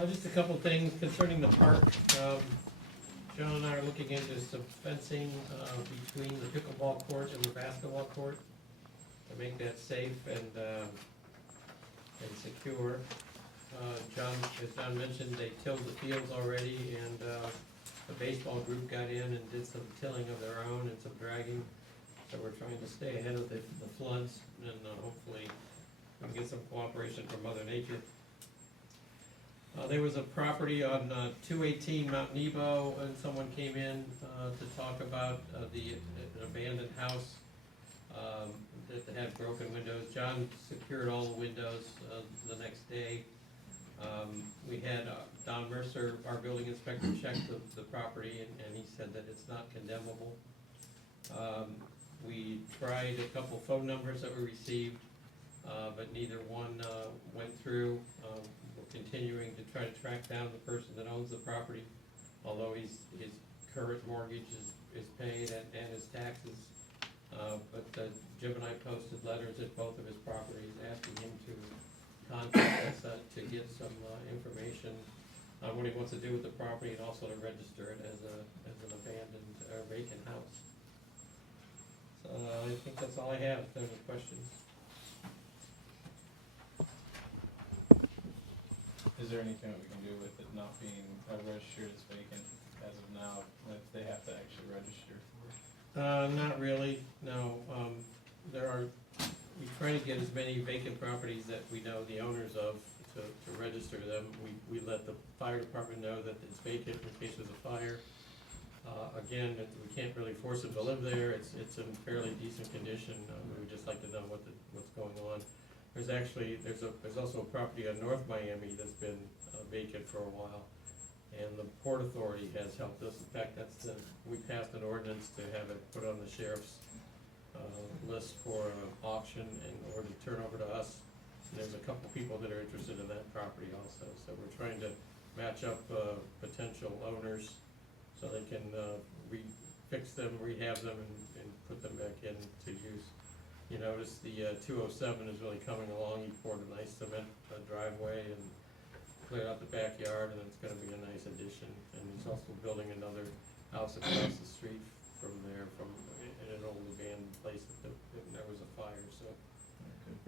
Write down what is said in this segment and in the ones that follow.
Just a couple things concerning the park. John and I are looking into some fencing, between the pickleball court and the basketball court to make that safe and secure. As John mentioned, they tilled the fields already, and the baseball group got in and did some tilling of their own and some dragging. So we're trying to stay ahead of the floods, and hopefully we can get some cooperation from Mother Nature. There was a property on 218 Mount Nebo, and someone came in to talk about an abandoned house that had broken windows. John secured all the windows the next day. We had Don Mercer, our building inspector, check the property, and he said that it's not condemnable. We tried a couple phone numbers that we received, but neither one went through. We're continuing to try to track down the person that owns the property, although his current mortgage is paid and his taxes. But Jim and I posted letters at both of his properties asking him to contact us to get some information on what he wants to do with the property, and also to register it as an abandoned or vacant house. So I think that's all I have. If there are any questions. Is there anything that we can do with it not being registered as vacant as of now, if they have to actually register for it? Not really, no. We try to get as many vacant properties that we know the owners of to register them. We let the fire department know that it's vacant in case there's a fire. Again, we can't really force them to live there. It's in fairly decent condition. We would just like to know what's going on. There's also a property on North Miami that's been vacant for a while, and the Port Authority has helped us. In fact, we passed an ordinance to have it put on the sheriff's list for auction in order to turn over to us. And there's a couple people that are interested in that property also, so we're trying to match up potential owners so they can fix them, rehab them, and put them back into use. You notice the 207 is really coming along. He poured a nice cement driveway and cleared out the backyard, and it's going to be a nice addition. And he's also building another house across the street from there, in an old abandoned place that there was a fire. So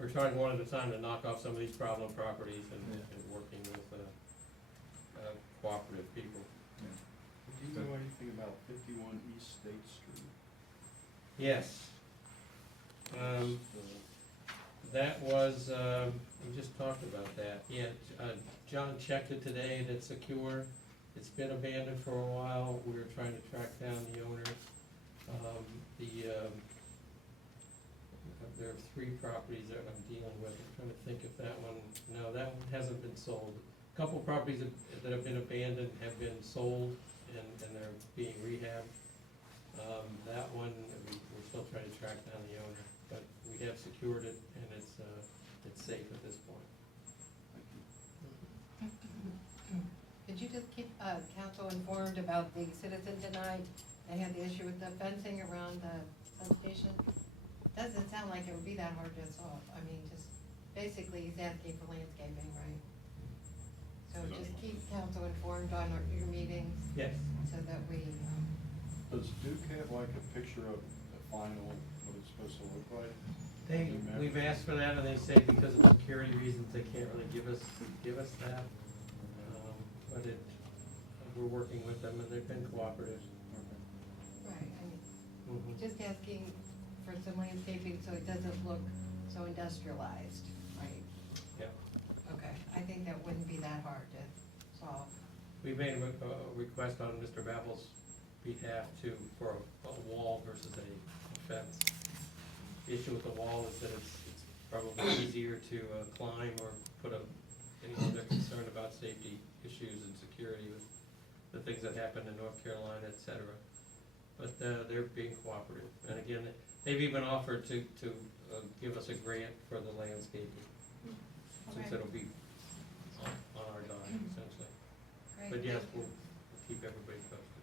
we're trying one at a time to knock off some of these problem properties and working with cooperative people. Do you know anything about 51 East State Street? Yes. That was, we just talked about that. Yeah, John checked it today and it's secure. It's been abandoned for a while. We were trying to track down the owner. There are 3 properties that I'm dealing with. I'm trying to think if that one hasn't been sold. A couple properties that have been abandoned have been sold and they're being rehabbed. That one, we're still trying to track down the owner, but we have secured it and it's safe at this point. Could you just keep council informed about the citizen tonight? They had the issue with the fencing around the substation. Doesn't sound like it would be that hard to solve. I mean, just basically he's asking for landscaping, right? So just keep council informed on your meetings. Yes. So that we. Does Duke have like a picture of the final, what it's supposed to look like? We've asked for that, and they say because of security reasons they can't really give us that. But we're working with them and they've been cooperative. Right. I mean, just asking for some landscaping so it doesn't look so industrialized, right? Yeah. Okay. I think that wouldn't be that hard to solve. We made a request on Mr. Babel's behalf for a wall versus a fence. The issue with the wall is that it's probably easier to climb or put they're concerned about safety issues and security with the things that happened in North Carolina, et cetera. But they're being cooperative. And again, they've even offered to give us a grant for the landscaping, since it'll be on our dime, essentially. Great. But yes, we'll keep everybody posted.